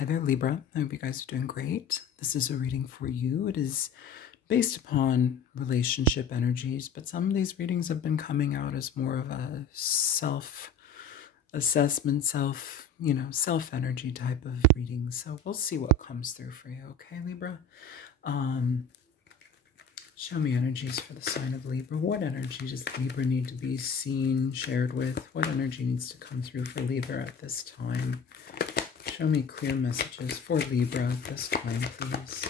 Hi there, Libra. I hope you guys are doing great. This is a reading for you. It is based upon relationship energies, but some of these readings have been coming out as more of a self-assessment, self-energy type of reading. So we'll see what comes through for you, okay, Libra? Show me energies for the sign of Libra. What energy does Libra need to be seen, shared with? What energy needs to come through for Libra at this time? Show me clear messages for Libra at this time, please.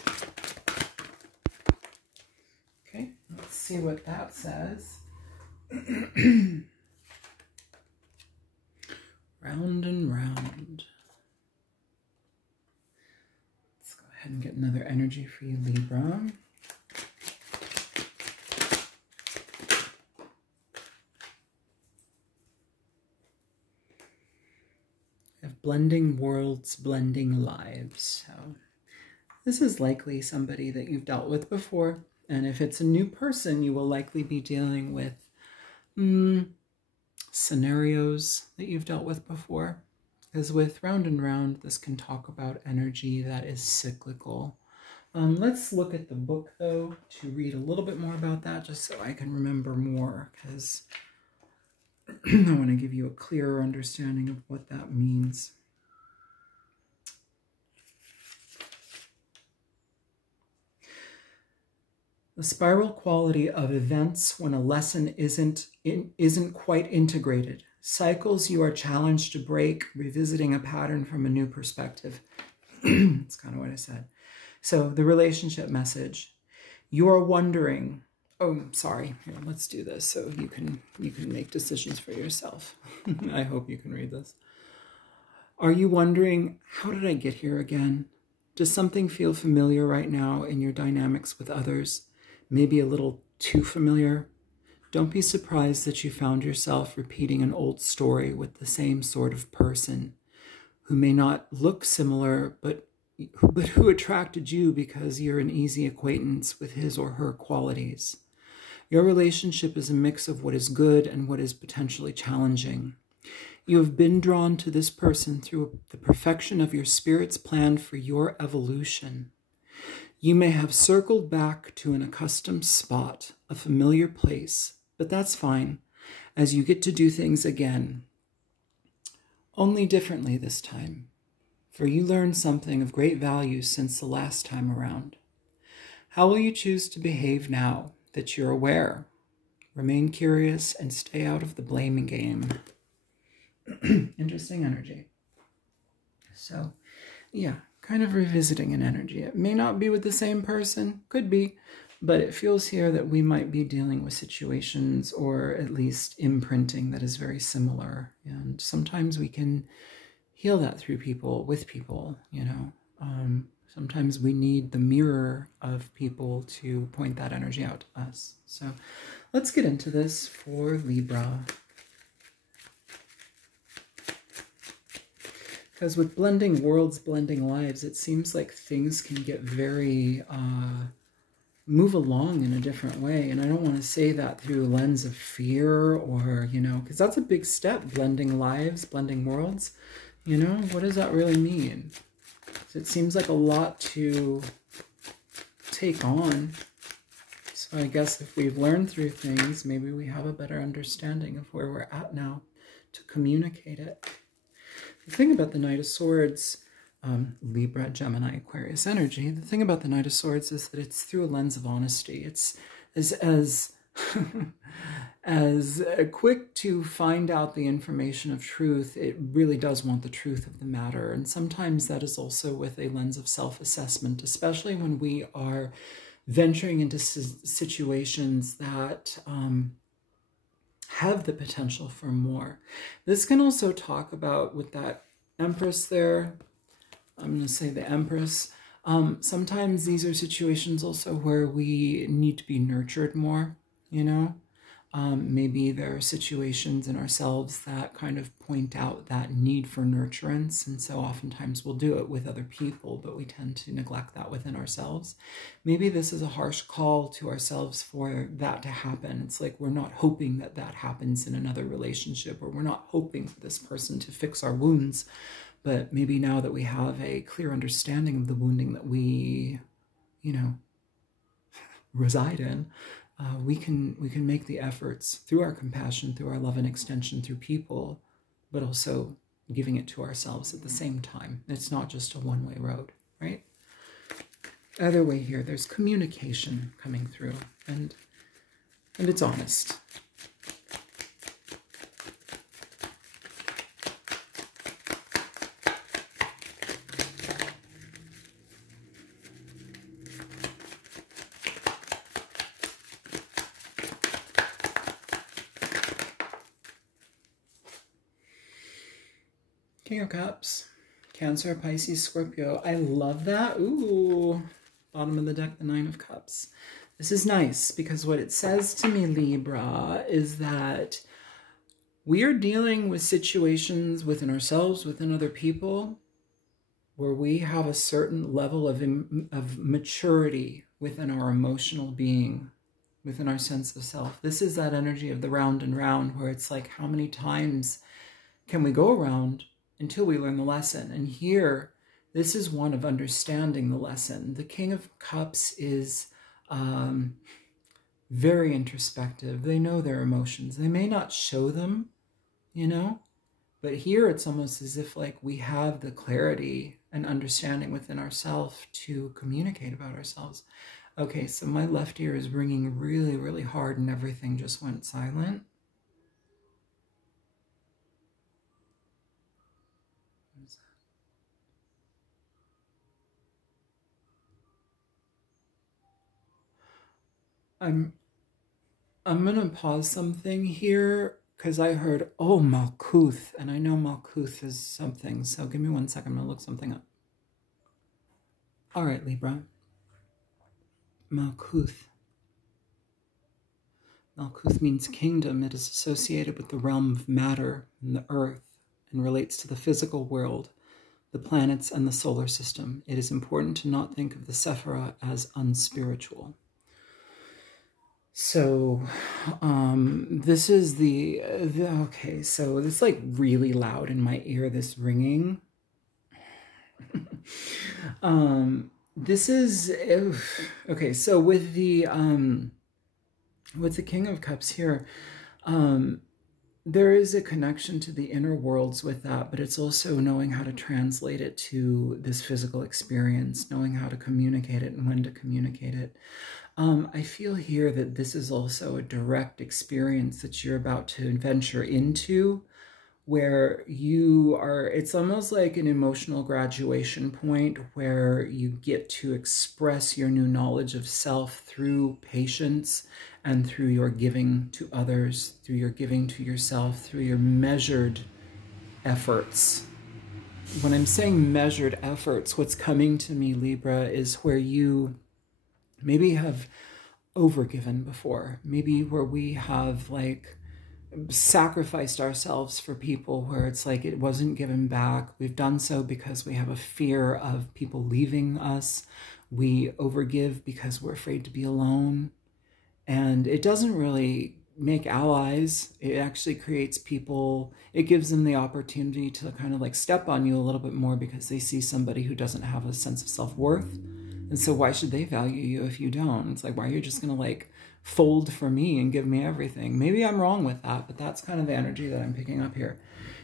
Okay, let's see what that says. Round and round. Let's go ahead and get another energy for you, Libra. Blending worlds, blending lives. So this is likely somebody that you've dealt with before. And if it's a new person, you will likely be dealing with scenarios that you've dealt with before. Because with round and round, this can talk about energy that is cyclical. Let's look at the book, though, to read a little bit more about that, just so I can remember more, because I want to give you a clearer understanding of what that means. The spiral quality of events when a lesson isn't quite integrated. Cycles you are challenged to break, revisiting a pattern from a new perspective. That's kind of what I said. So the relationship message. You are wondering... Oh, sorry. Here, let's do this so you can make decisions for yourself. I hope you can read this. Are you wondering, how did I get here again? Does something feel familiar right now in your dynamics with others? Maybe a little too familiar? Don't be surprised that you found yourself repeating an old story with the same sort of person who may not look similar, but who attracted you because you're an easy acquaintance with his or her qualities. Your relationship is a mix of what is good and what is potentially challenging. You have been drawn to this person through the perfection of your spirit's plan for your evolution. You may have circled back to an accustomed spot, a familiar place, but that's fine, as you get to do things again. Only differently this time, for you learned something of great value since the last time around. How will you choose to behave now that you're aware? Remain curious and stay out of the blaming game. Interesting energy. So, yeah, kind of revisiting an energy. It may not be with the same person, could be, but it feels here that we might be dealing with situations or at least imprinting that is very similar. And sometimes we can heal that through people, with people, you know. Sometimes we need the mirror of people to point that energy out to us. So let's get into this for Libra. Because with blending worlds, blending lives, it seems like things can get very, move along in a different way. And I don't want to say that through a lens of fear or, you know, because that's a big step, blending lives, blending worlds. You know, what does that really mean? It seems like a lot to take on. So I guess if we've learned through things, maybe we have a better understanding of where we're at now to communicate it. The thing about the Knight of Swords, Libra, Gemini, Aquarius energy, the thing about the Knight of Swords is that it's through a lens of honesty. It's as quick to find out the information of truth. It really does want the truth of the matter. And sometimes that is also with a lens of self-assessment, especially when we are venturing into situations that have the potential for more. This can also talk about, with that Empress there, I'm going to say the Empress, sometimes these are situations also where we need to be nurtured more, you know. Maybe there are situations in ourselves that kind of point out that need for nurturance, and so oftentimes we'll do it with other people, but we tend to neglect that within ourselves. Maybe this is a harsh call to ourselves for that to happen. It's like we're not hoping that that happens in another relationship, or we're not hoping for this person to fix our wounds, But maybe now that we have a clear understanding of the wounding that we, you know, reside in, we can make the efforts through our compassion, through our love and extension, through people, but also giving it to ourselves at the same time. It's not just a one-way road, right? Other way here, there's communication coming through, and it's honest. King of Cups, Cancer, Pisces, Scorpio. I love that. Ooh, bottom of the deck, the Nine of Cups. This is nice because what it says to me, Libra, is that we are dealing with situations within ourselves, within other people, where we have a certain level of maturity within our emotional being, within our sense of self. This is that energy of the round and round, where it's like, how many times can we go around until we learn the lesson? And here, this is one of understanding the lesson. The King of Cups is very introspective. They know their emotions. They may not show them, you know, but here it's almost as if like we have the clarity and understanding within ourselves to communicate about ourselves. Okay, so my left ear is ringing really, really hard and everything just went silent. I'm going to pause something here because I heard, oh, Malkuth, and I know Malkuth is something, so give me 1 second, I'm going to look something up. All right, Libra. Malkuth. Malkuth means kingdom. It is associated with the realm of matter and the earth and relates to the physical world, the planets, and the solar system. It is important to not think of the Sephirah as unspiritual. So, this is okay, so it's like really loud in my ear, this ringing. This is, okay, so with the King of Cups here, there is a connection to the inner worlds with that, but it's also knowing how to translate it to this physical experience, knowing how to communicate it and when to communicate it. I feel here that this is also a direct experience that you're about to venture into, where you are, it's almost like an emotional graduation point where you get to express your new knowledge of self through patience and through your giving to others, through your giving to yourself, through your measured efforts. When I'm saying measured efforts, what's coming to me, Libra, is where you maybe have overgiven before, maybe where we have like sacrificed ourselves for people where it's like it wasn't given back. We've done so because we have a fear of people leaving us. We overgive because we're afraid to be alone. And it doesn't really make allies. It actually creates people, it gives them the opportunity to kind of like step on you a little bit more because they see somebody who doesn't have a sense of self-worth. And so why should they value you if you don't? It's like, why are you just going to like fold for me and give me everything? Maybe I'm wrong with that, but that's kind of the energy that I'm picking up here.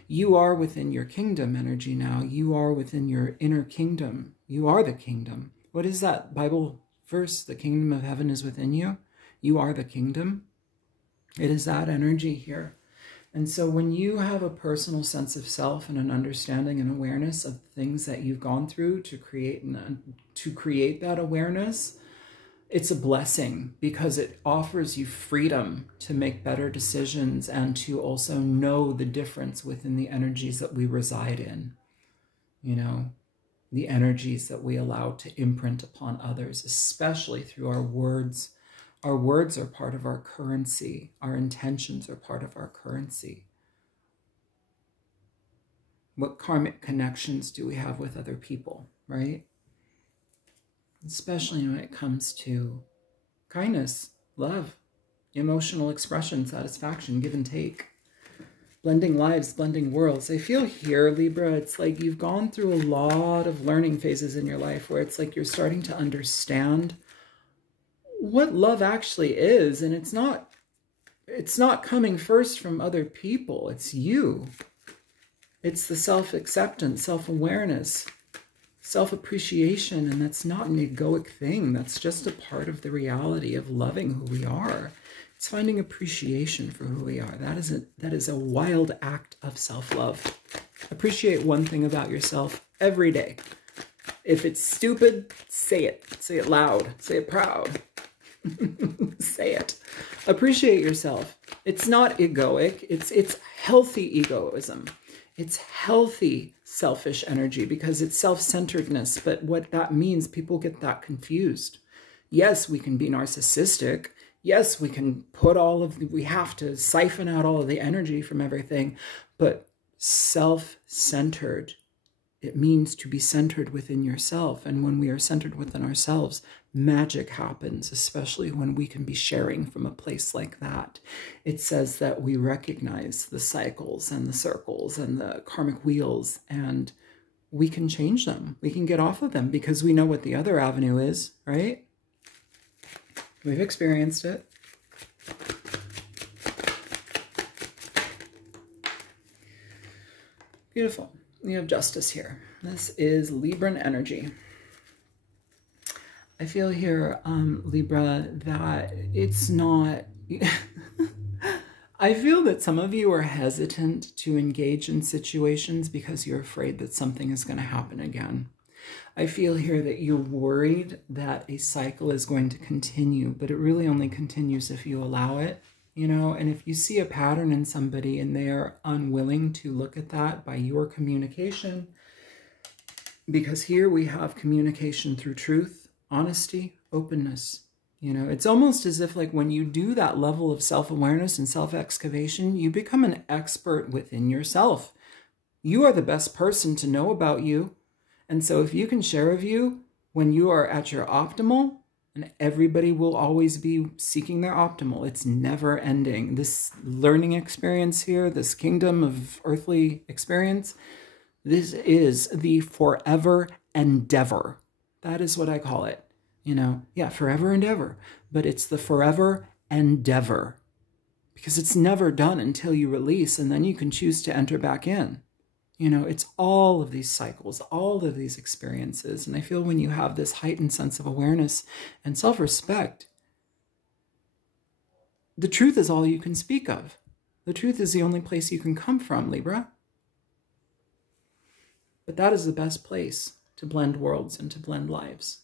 You are within your kingdom energy now. You are within your inner kingdom. You are the kingdom. What is that Bible verse? The kingdom of heaven is within you. You are the kingdom. It is that energy here. And so when you have a personal sense of self and an understanding and awareness of things that you've gone through to create that awareness, it's a blessing because it offers you freedom to make better decisions and to also know the difference within the energies that we reside in, you know, the energies that we allow to imprint upon others, especially through our words. Our words are part of our currency. Our intentions are part of our currency. What karmic connections do we have with other people, right? Especially when it comes to kindness, love, emotional expression, satisfaction, give and take. blending lives, blending worlds. I feel here, Libra, it's like you've gone through a lot of learning phases in your life where it's like you're starting to understand what love actually is. And it's not coming first from other people. It's you. It's the self-acceptance, self-awareness, self-appreciation. And that's not an egoic thing. That's just a part of the reality of loving who we are. It's finding appreciation for who we are. That is a wild act of self-love. Appreciate one thing about yourself every day. If it's stupid, say it. Say it loud. Say it proud. Say it. Appreciate yourself. It's not egoic. It's healthy egoism. It's healthy selfish energy because it's self-centeredness. But what that means, people get that confused. Yes, we can be narcissistic. Yes, we can put we have to siphon out all of the energy from everything, but self-centered, it means to be centered within yourself. And when we are centered within ourselves, magic happens, especially when we can be sharing from a place like that. It says that we recognize the cycles and the circles and the karmic wheels, and we can change them. We can get off of them because we know what the other avenue is, right? We've experienced it. Beautiful. We have justice here. This is Libran energy. I feel here, Libra, that it's not... I feel that some of you are hesitant to engage in situations because you're afraid that something is going to happen again. I feel here that you're worried that a cycle is going to continue, but it really only continues if you allow it, you know, and if you see a pattern in somebody and they are unwilling to look at that by your communication, because here we have communication through truth, honesty, openness. You know, it's almost as if like when you do that level of self-awareness and self-excavation, you become an expert within yourself. You are the best person to know about you. And so if you can share of you when you are at your optimal, and everybody will always be seeking their optimal, it's never ending. This learning experience here, this kingdom of earthly experience, this is the forever endeavor. That is what I call it. You know, yeah, forever and ever. But it's the forever endeavor. Because it's never done until you release, and then you can choose to enter back in. You know, it's all of these cycles, all of these experiences. And I feel when you have this heightened sense of awareness and self-respect, the truth is all you can speak of. The truth is the only place you can come from, Libra. But that is the best place to blend worlds and to blend lives.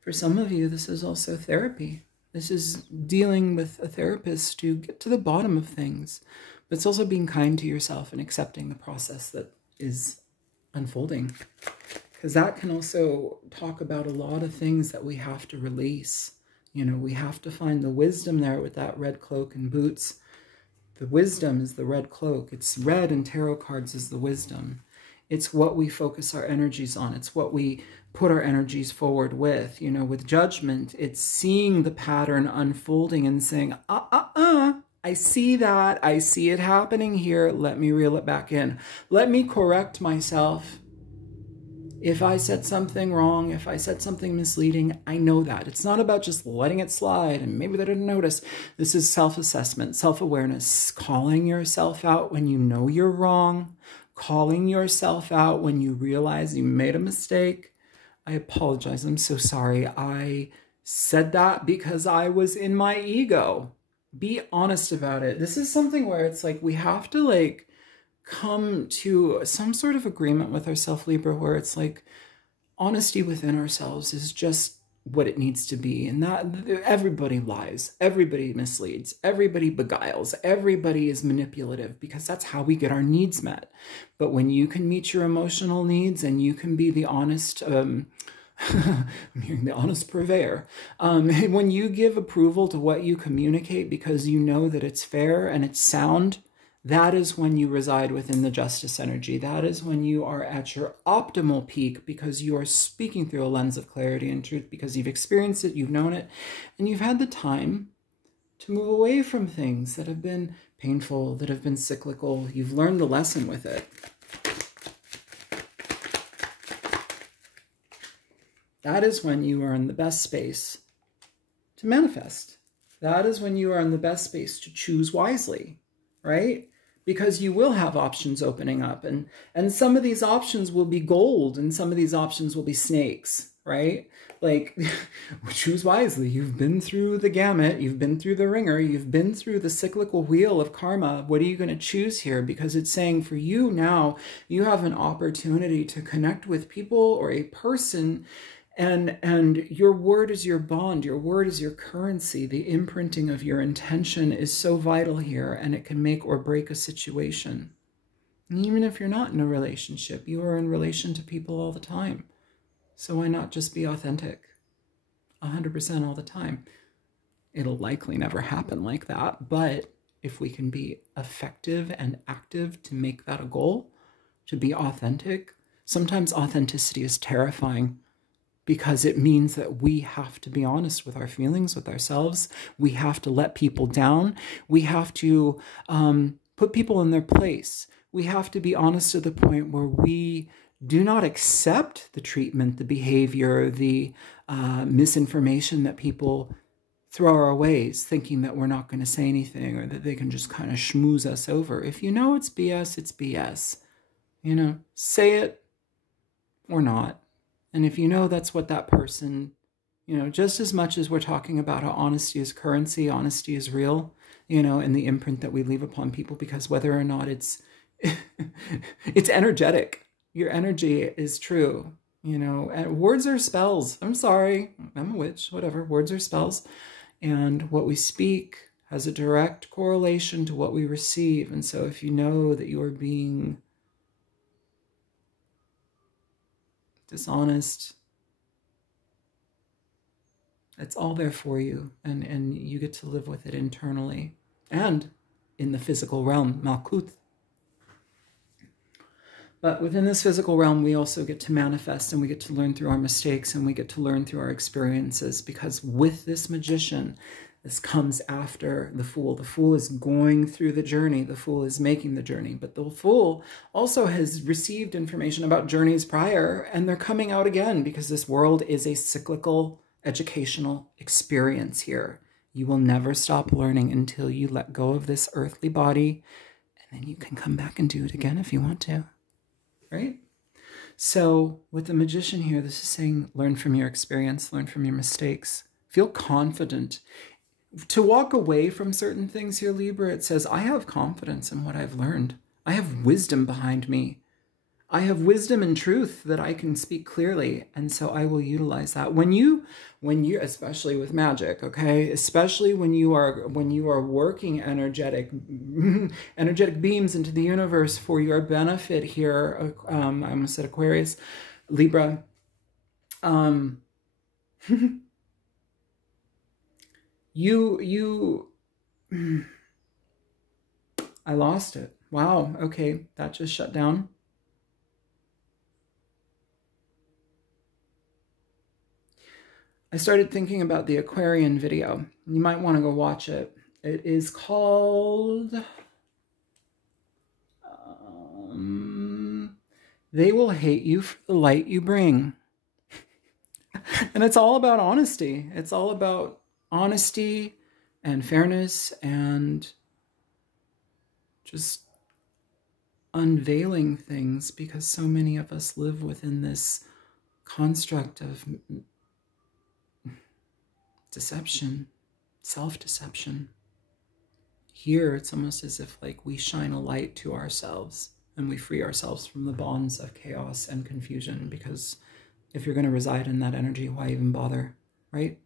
For some of you, this is also therapy. This is dealing with a therapist to get to the bottom of things. But it's also being kind to yourself and accepting the process that is unfolding. Because that can also talk about a lot of things that we have to release. You know, we have to find the wisdom there with that red cloak and boots. The wisdom is the red cloak. It's red in tarot cards is the wisdom. It's what we focus our energies on. It's what we put our energies forward with. You know, with judgment, it's seeing the pattern unfolding and saying, I see that. I see it happening here. Let me reel it back in. Let me correct myself. If I said something wrong, if I said something misleading, I know that. It's not about just letting it slide and maybe they didn't notice. This is self-assessment, self-awareness, calling yourself out when you know you're wrong, calling yourself out when you realize you made a mistake. I apologize. I'm so sorry. I said that because I was in my ego. Be honest about it. This is something where it's like we have to like come to some sort of agreement with ourselves, Libra, where it's like honesty within ourselves is just what it needs to be. And that everybody lies, everybody misleads, everybody beguiles, everybody is manipulative because that's how we get our needs met. But when you can meet your emotional needs and you can be the honest, I'm hearing the honest purveyor. When you give approval to what you communicate because you know that it's fair and it's sound, that is when you reside within the justice energy. That is when you are at your optimal peak because you are speaking through a lens of clarity and truth because you've experienced it, you've known it, and you've had the time to move away from things that have been painful, that have been cyclical. You've learned the lesson with it. That is when you are in the best space to manifest. That is when you are in the best space to choose wisely, right? Because you will have options opening up, and some of these options will be gold and some of these options will be snakes, right? Like, choose wisely. You've been through the gamut, you've been through the ringer, you've been through the cyclical wheel of karma. What are you going to choose here? Because it's saying for you now, you have an opportunity to connect with people or a person, and your word is your bond, your word is your currency. The imprinting of your intention is so vital here, and it can make or break a situation. And even if you're not in a relationship, you are in relation to people all the time. So why not just be authentic 100% all the time? It'll likely never happen like that, but if we can be effective and active to make that a goal, to be authentic, sometimes authenticity is terrifying, because it means that we have to be honest with our feelings, with ourselves. We have to let people down. We have to put people in their place. We have to be honest to the point where we do not accept the treatment, the behavior, the misinformation that people throw our ways, thinking that we're not going to say anything or that they can just kind of schmooze us over. If you know it's BS, it's BS. You know, say it or not. And if you know that's what that person, you know, just as much as we're talking about how honesty is currency, honesty is real, you know, and the imprint that we leave upon people, because whether or not it's, it's energetic, your energy is true, you know, and words are spells. I'm sorry, I'm a witch, whatever, words are spells. And what we speak has a direct correlation to what we receive. And so if you know that you are being dishonest, it's all there for you, and you get to live with it internally and in the physical realm, Malkuth. But within this physical realm, we also get to manifest, and we get to learn through our mistakes, and we get to learn through our experiences, because with this magician, this comes after the fool. The fool is going through the journey. The fool is making the journey. But the fool also has received information about journeys prior, and they're coming out again, because this world is a cyclical educational experience here. You will never stop learning until you let go of this earthly body, and then you can come back and do it again if you want to, right? So with the magician here, this is saying, learn from your experience, learn from your mistakes, feel confident. To walk away from certain things here, Libra, it says, I have confidence in what I've learned. I have wisdom behind me. I have wisdom and truth that I can speak clearly, and so I will utilize that. When you, especially with magic, okay, especially when you are working energetic beams into the universe for your benefit here. I almost said Aquarius, Libra. I lost it. Wow. Okay. That just shut down. I started thinking about the Aquarian video. You might want to go watch it. It is called, They Will Hate You for the Light You Bring. And it's all about honesty. It's all about honesty and fairness and just unveiling things, because so many of us live within this construct of deception, self-deception. Here, it's almost as if like we shine a light to ourselves and we free ourselves from the bonds of chaos and confusion, because if you're going to reside in that energy, why even bother, right?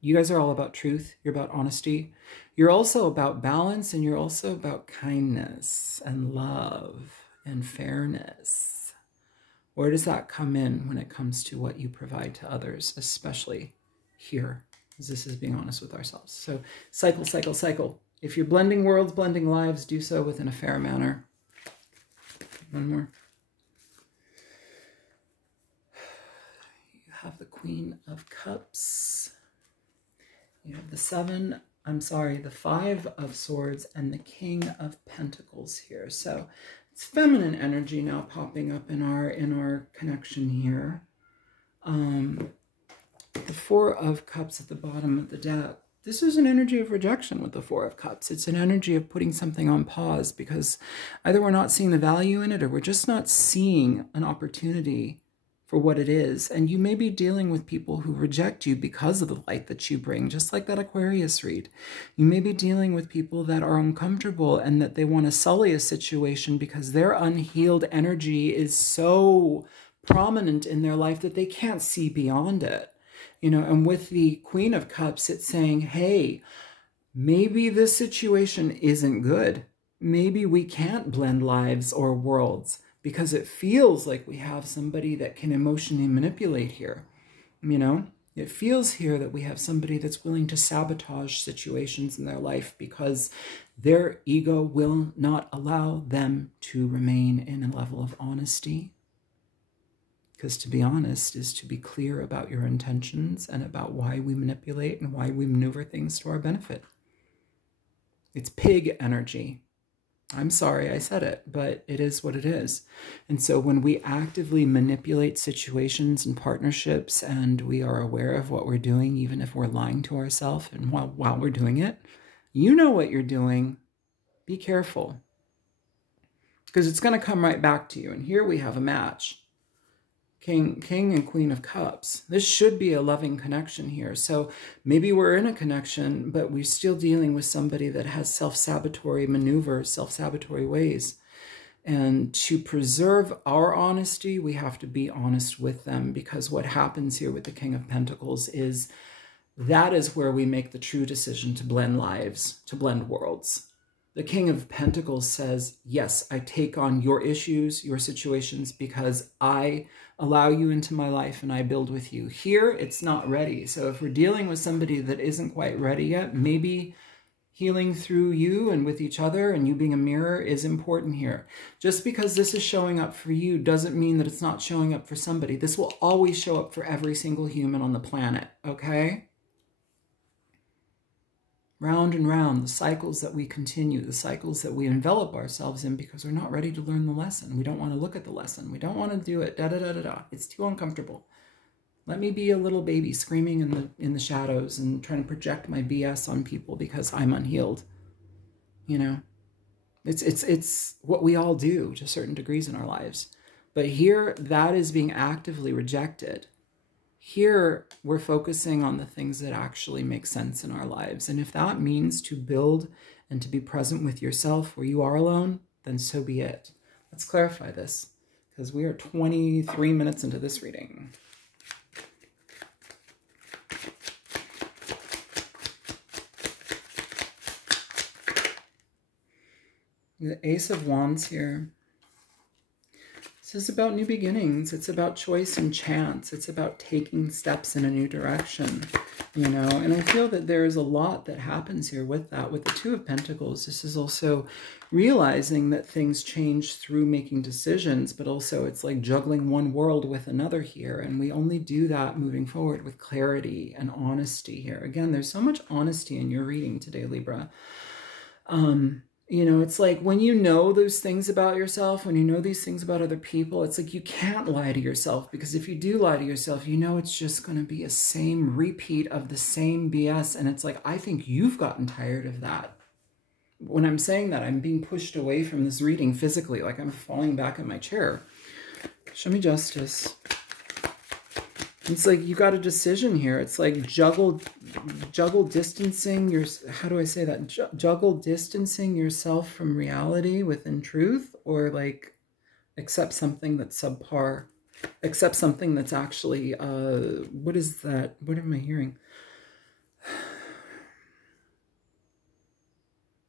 You guys are all about truth. You're about honesty. You're also about balance, and you're also about kindness and love and fairness. Where does that come in when it comes to what you provide to others, especially here? This is being honest with ourselves. So cycle, cycle, cycle. If you're blending worlds, blending lives, do so within a fair manner. One more. You have the Queen of Cups. You have the Seven I'm sorry, the Five of Swords and the King of Pentacles here. So it's feminine energy now popping up in our connection here. The Four of Cups at the bottom of the deck. This is an energy of rejection with the Four of Cups. It's an energy of putting something on pause because either we're not seeing the value in it or we're just not seeing an opportunity for what it is. And you may be dealing with people who reject you because of the light that you bring, just like that Aquarius read. You may be dealing with people that are uncomfortable and that they want to sully a situation because their unhealed energy is so prominent in their life that they can't see beyond it. You know, and with the Queen of Cups, it's saying, hey, maybe this situation isn't good. Maybe we can't blend lives or worlds because it feels like we have somebody that can emotionally manipulate here. You know, it feels here that we have somebody that's willing to sabotage situations in their life because their ego will not allow them to remain in a level of honesty. Because to be honest is to be clear about your intentions and about why we manipulate and why we maneuver things to our benefit. It's pig energy. I'm sorry I said it, but it is what it is. And so when we actively manipulate situations and partnerships and we are aware of what we're doing, even if we're lying to ourselves and while we're doing it, you know what you're doing. Be careful. Because it's going to come right back to you. And here we have a match. King and Queen of Cups. This should be a loving connection here. So maybe we're in a connection, but we're still dealing with somebody that has self-sabotatory maneuvers, self-sabotatory ways. And to preserve our honesty, we have to be honest with them, because what happens here with the King of Pentacles is that is where we make the true decision to blend lives, to blend worlds. The King of Pentacles says, yes, I take on your issues, your situations, because I allow you into my life and I build with you. Here, it's not ready. So if we're dealing with somebody that isn't quite ready yet, maybe healing through you and with each other and you being a mirror is important here. Just because this is showing up for you doesn't mean that it's not showing up for somebody. This will always show up for every single human on the planet, okay? Round and round, the cycles that we continue, the cycles that we envelop ourselves in because we're not ready to learn the lesson. We don't want to look at the lesson. We don't want to do it. Da-da-da-da-da. It's too uncomfortable. Let me be a little baby screaming in the shadows and trying to project my BS on people because I'm unhealed. You know, it's what we all do to certain degrees in our lives. But here, that is being actively rejected. Here, we're focusing on the things that actually make sense in our lives. And if that means to build and to be present with yourself where you are alone, then so be it. Let's clarify this, because we are 23 minutes into this reading. The Ace of Wands here. This is about new beginnings. It's about choice and chance. It's about taking steps in a new direction, you know. And I feel that there is a lot that happens here with that. With the Two of Pentacles, this is also realizing that things change through making decisions, but also it's like juggling one world with another here. And we only do that moving forward with clarity and honesty here. Again, there's so much honesty in your reading today, Libra. You know, it's like when you know those things about yourself, when you know these things about other people, it's like you can't lie to yourself, because if you do lie to yourself, you know it's just going to be a same repeat of the same BS. And it's like, I think you've gotten tired of that. When I'm saying that, I'm being pushed away from this reading physically, like I'm falling back in my chair. Show me justice. It's like you got a decision here. It's like juggle distancing your, how do I say that? Juggle distancing yourself from reality within truth, or like accept something that's subpar, accept something that's actually, what is that? What am I hearing?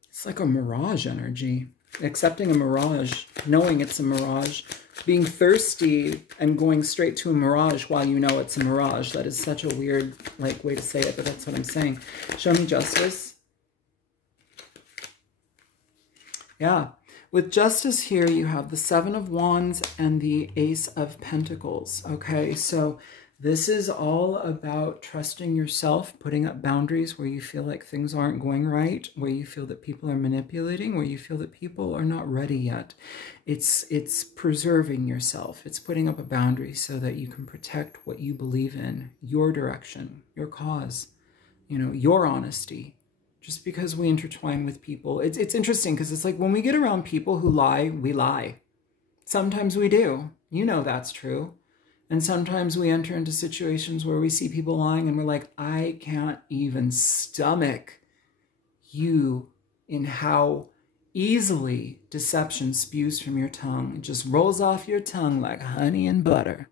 It's like a mirage energy. Accepting a mirage, knowing it's a mirage, being thirsty and going straight to a mirage while you know it's a mirage. That is such a weird like way to say it, but that's what I'm saying. Show me justice. Yeah. With justice here, you have the Seven of Wands and the Ace of Pentacles. Okay, so This is all about trusting yourself, putting up boundaries where you feel like things aren't going right, where you feel that people are manipulating, where you feel that people are not ready yet. It's preserving yourself. It's putting up a boundary so that you can protect what you believe in, your direction, your cause, you know, your honesty. Just because we intertwine with people, it's interesting because it's like when we get around people who lie, we lie. Sometimes we do. You know that's true. And sometimes we enter into situations where we see people lying and we're like, I can't even stomach you in how easily deception spews from your tongue. It just rolls off your tongue like honey and butter.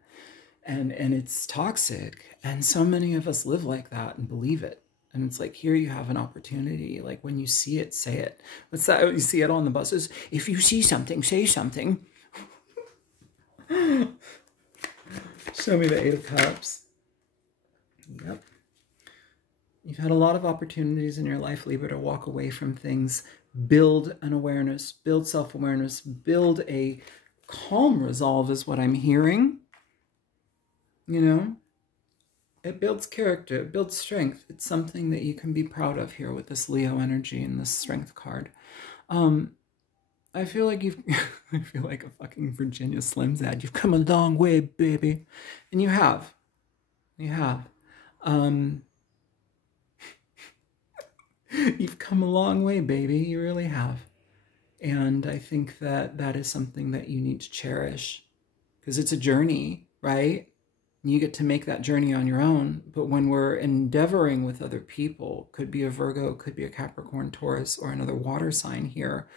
And it's toxic. And so many of us live like that and believe it. And it's like, here you have an opportunity. Like when you see it, say it. What's that? You see it on the buses? If you see something, say something. Show me the Eight of Cups. Yep. You've had a lot of opportunities in your life, Libra, to walk away from things, build an awareness, build self-awareness, build a calm resolve is what I'm hearing. You know, it builds character, it builds strength. It's something that you can be proud of here with this Leo energy and this strength card. I feel like I feel like a fucking Virginia Slims ad. You've come a long way, baby. And you have. You have. You've come a long way, baby. You really have. And I think that that is something that you need to cherish. Because it's a journey, right? You get to make that journey on your own. But when we're endeavoring with other people, could be a Virgo, could be a Capricorn, Taurus, or another water sign here,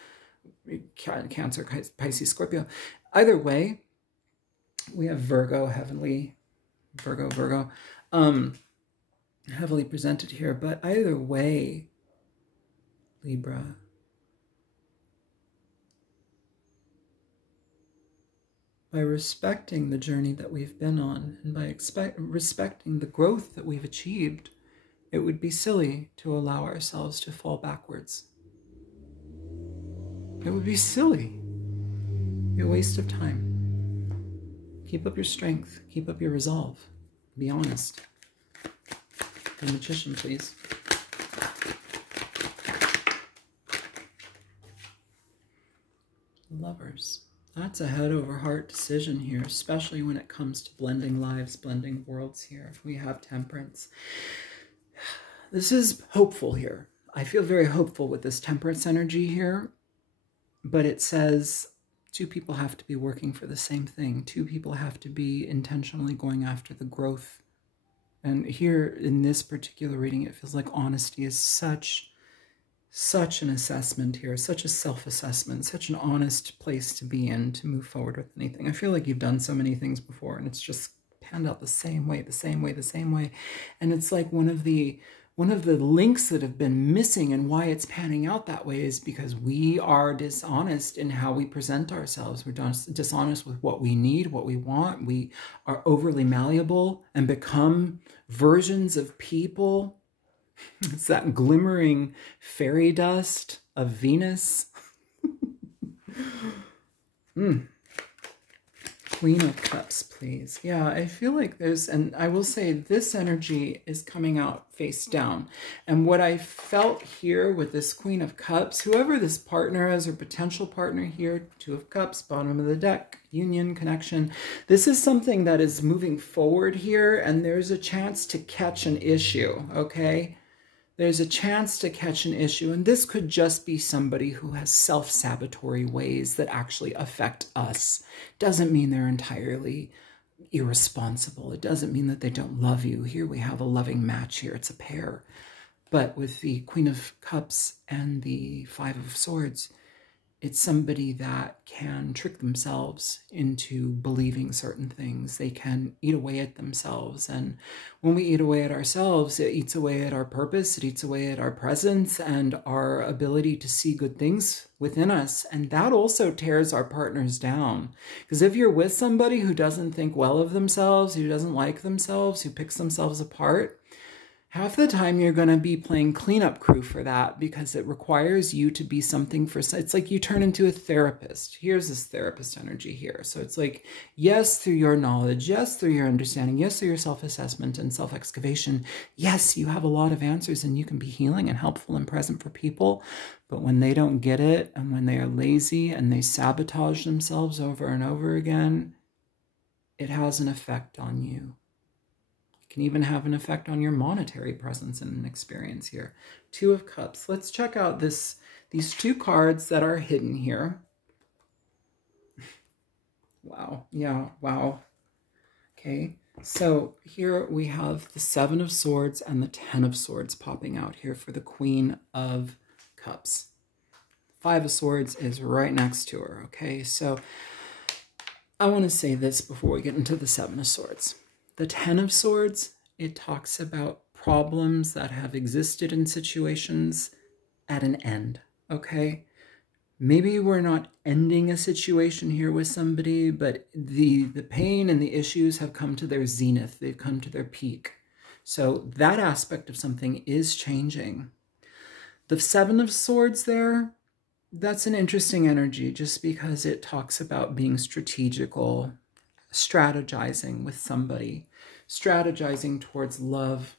Cancer, Pisces, Scorpio. Either way, we have Virgo, heavenly, Virgo, heavily presented here. But either way, Libra, by respecting the journey that we've been on and by respecting the growth that we've achieved, it would be silly to allow ourselves to fall backwards. It would be silly. Be a waste of time. Keep up your strength. Keep up your resolve. Be honest. The Magician, please. Lovers. That's a head over heart decision here, especially when it comes to blending lives, blending worlds here. If we have Temperance. This is hopeful here. I feel very hopeful with this Temperance energy here. But it says two people have to be working for the same thing. Two people have to be intentionally going after the growth. And here in this particular reading, it feels like honesty is such an assessment here, such a self-assessment, such an honest place to be in to move forward with anything. I feel like you've done so many things before and it's just panned out the same way. And it's like one of the links that have been missing and why it's panning out that way is because we are dishonest in how we present ourselves. We're dishonest with what we need, what we want. We are overly malleable and become versions of people. It's that glimmering fairy dust of Venus. Queen of Cups, please. Yeah, I feel like there's, and I will say this energy is coming out face down. And what I felt here with this Queen of Cups, whoever this partner is or potential partner here, Two of Cups, bottom of the deck, union, connection. This is something that is moving forward here and there's a chance to catch an issue, okay? There's a chance to catch an issue, and this could just be somebody who has self-sabotatory ways that actually affect us. Doesn't mean they're entirely irresponsible. It doesn't mean that they don't love you. Here we have a loving match here. It's a pair. But with the Queen of Cups and the Five of Swords, it's somebody that can trick themselves into believing certain things. They can eat away at themselves. And when we eat away at ourselves, it eats away at our purpose. It eats away at our presence and our ability to see good things within us. And that also tears our partners down. Because if you're with somebody who doesn't think well of themselves, who doesn't like themselves, who picks themselves apart, Half the time you're going to be playing cleanup crew for that because it requires you to be something for, it's like you turn into a therapist. Here's this therapist energy here. So it's like, yes, through your knowledge, yes, through your understanding, yes, through your self-assessment and self-excavation, yes, you have a lot of answers and you can be healing and helpful and present for people. But when they don't get it and when they are lazy and they sabotage themselves over and over again, it has an effect on you. Can even have an effect on your monetary presence and experience here. Two of Cups. Let's check out these two cards that are hidden here. Wow. Yeah, wow. Okay. So here we have the Seven of Swords and the Ten of Swords popping out here for the Queen of Cups. Five of Swords is right next to her. Okay. So I want to say this before we get into the Seven of Swords. The Ten of Swords, it talks about problems that have existed in situations at an end, okay? Maybe we're not ending a situation here with somebody, but the pain and the issues have come to their zenith. They've come to their peak. So that aspect of something is changing. The Seven of Swords there, that's an interesting energy just because it talks about being strategical, strategizing with somebody, strategizing towards love,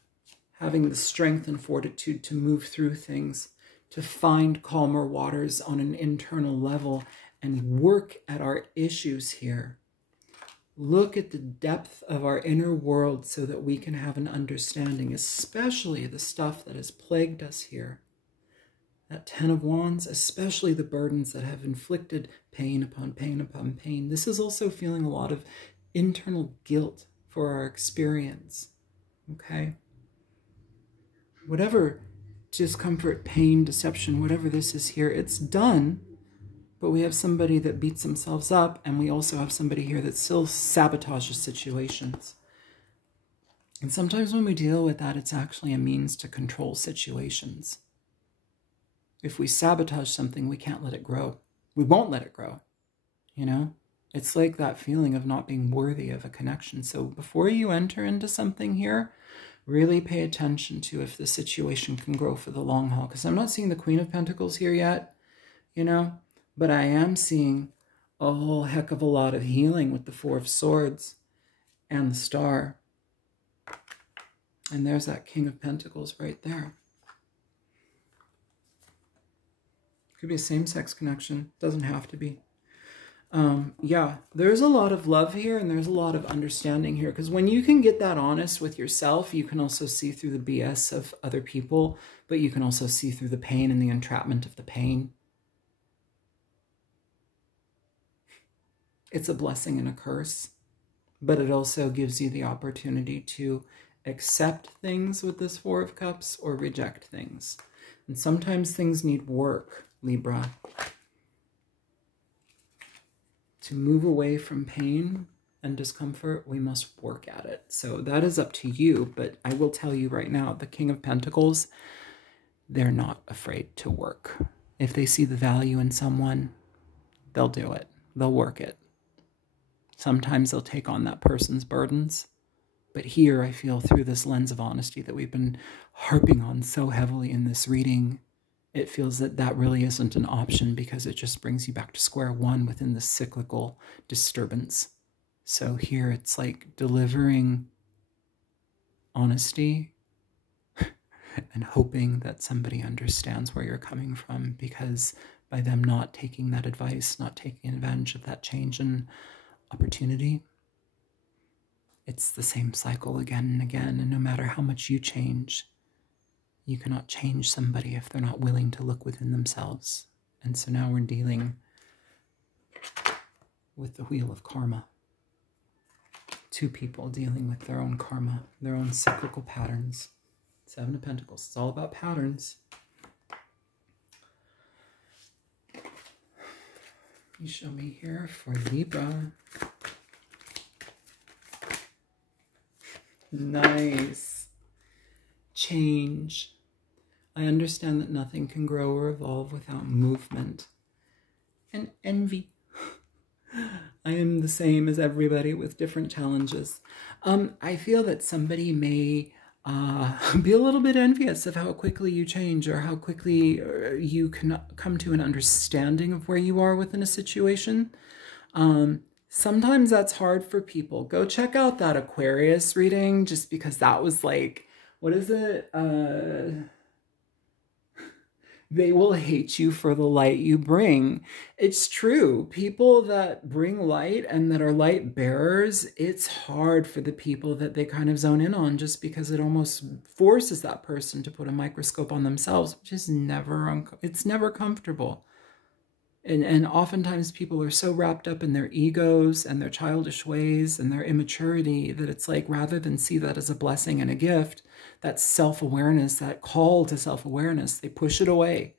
having the strength and fortitude to move through things, to find calmer waters on an internal level and work at our issues here. Look at the depth of our inner world so that we can have an understanding, especially the stuff that has plagued us here. That Ten of Wands, especially the burdens that have inflicted pain upon pain upon pain. This is also feeling a lot of internal guilt for our experience, okay? Whatever discomfort, pain, deception, whatever this is here, it's done, but we have somebody that beats themselves up, and we also have somebody here that still sabotages situations. And sometimes when we deal with that, it's actually a means to control situations. If we sabotage something, we can't let it grow. We won't let it grow, you know? It's like that feeling of not being worthy of a connection. So before you enter into something here, really pay attention to if the situation can grow for the long haul. Because I'm not seeing the Queen of Pentacles here yet, you know, but I am seeing a whole heck of a lot of healing with the Four of Swords and the Star. And there's that King of Pentacles right there. Could be a same-sex connection. Doesn't have to be. Yeah, there's a lot of love here and there's a lot of understanding here, because when you can get that honest with yourself, you can also see through the BS of other people, but you can also see through the pain and the entrapment of the pain. It's a blessing and a curse, but it also gives you the opportunity to accept things with this Four of Cups or reject things. And sometimes things need work, Libra. To move away from pain and discomfort, we must work at it. So that is up to you, but I will tell you right now, the King of Pentacles, they're not afraid to work. If they see the value in someone, they'll do it. They'll work it. Sometimes they'll take on that person's burdens. But here I feel through this lens of honesty that we've been harping on so heavily in this reading, it feels that that really isn't an option, because it just brings you back to square one within the cyclical disturbance. So here it's like delivering honesty and hoping that somebody understands where you're coming from, because by them not taking that advice, not taking advantage of that change and opportunity, it's the same cycle again and again. And no matter how much you change, you cannot change somebody if they're not willing to look within themselves. And so now we're dealing with the wheel of karma. Two people dealing with their own karma, their own cyclical patterns. Seven of Pentacles. It's all about patterns. You show me here for Libra. Nice. Change. I understand that nothing can grow or evolve without movement. And envy. I am the same as everybody with different challenges. I feel that somebody may Be a little bit envious of how quickly you change or how quickly you can come to an understanding of where you are within a situation. Sometimes that's hard for people. Go check out that Aquarius reading, just because that was like, what is it? They will hate you for the light you bring. It's true. People that bring light and that are light bearers, it's hard for the people that they kind of zone in on, just because it almost forces that person to put a microscope on themselves, which is it's never comfortable. And oftentimes people are so wrapped up in their egos and their childish ways and their immaturity that it's like, rather than see that as a blessing and a gift, that self-awareness, that call to self-awareness, they push it away.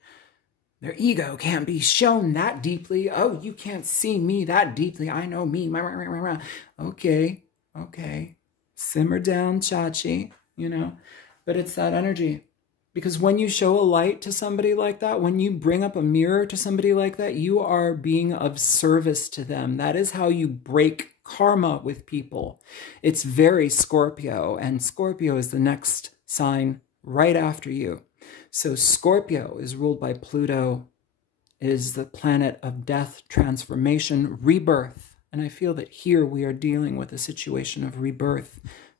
Their ego can't be shown that deeply. Oh, you can't see me that deeply. I know me. Okay, okay. Simmer down, Chachi, you know. But it's that energy. Because when you show a light to somebody like that, when you bring up a mirror to somebody like that, you are being of service to them. That is how you break karma with people. It's very Scorpio, and Scorpio is the next sign right after you. So Scorpio is ruled by Pluto. It is the planet of death, transformation, rebirth. And I feel that here we are dealing with a situation of rebirth,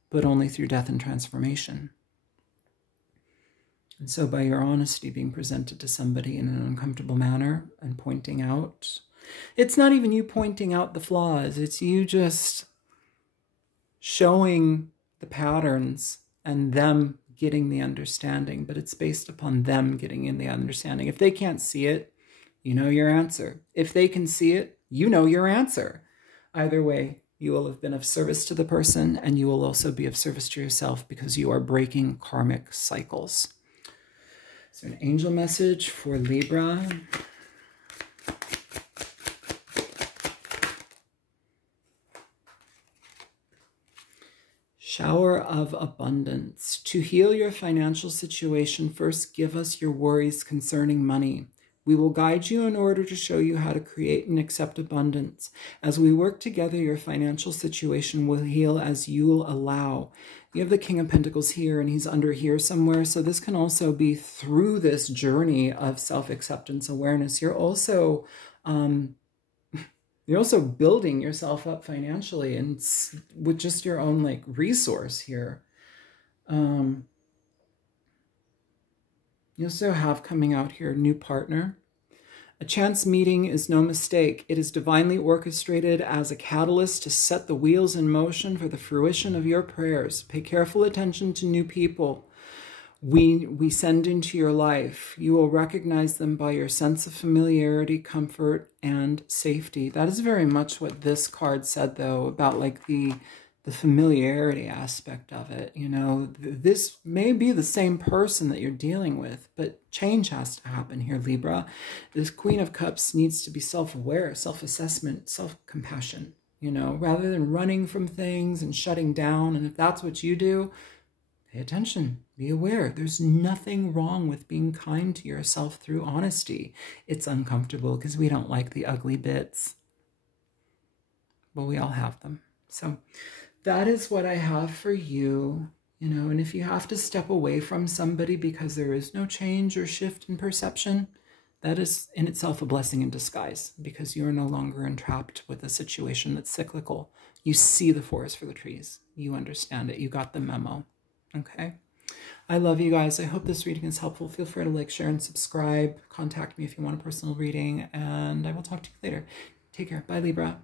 but only through death and transformation. And so by your honesty being presented to somebody in an uncomfortable manner and pointing out, it's not even you pointing out the flaws, it's you just showing the patterns and them getting the understanding, but it's based upon them getting in the understanding. If they can't see it, you know your answer. If they can see it, you know your answer. Either way, you will have been of service to the person, and you will also be of service to yourself, because you are breaking karmic cycles. So an angel message for Libra. Shower of abundance. To heal your financial situation, first give us your worries concerning money. We will guide you in order to show you how to create and accept abundance. As we work together, your financial situation will heal as you'll allow. You have the King of Pentacles here, and he's under here somewhere. So this can also be through this journey of self-acceptance awareness. You're also building yourself up financially, and with just your own like resource here. You also have coming out here, new partner. A chance meeting is no mistake. It is divinely orchestrated as a catalyst to set the wheels in motion for the fruition of your prayers. Pay careful attention to new people we send into your life. You will recognize them by your sense of familiarity, comfort, and safety. That is very much what this card said, though, about like the familiarity aspect of it. You know, this may be the same person that you're dealing with, but change has to happen here, Libra. This Queen of Cups needs to be self-aware, self-assessment, self-compassion, you know, rather than running from things and shutting down. And if that's what you do, pay attention, be aware. There's nothing wrong with being kind to yourself through honesty. It's uncomfortable because we don't like the ugly bits, but we all have them. So that is what I have for you, you know, and if you have to step away from somebody because there is no change or shift in perception, that is in itself a blessing in disguise, because you are no longer entrapped with a situation that's cyclical. You see the forest for the trees. You understand it. You got the memo. Okay. I love you guys. I hope this reading is helpful. Feel free to like, share, and subscribe. Contact me if you want a personal reading, and I will talk to you later. Take care. Bye, Libra.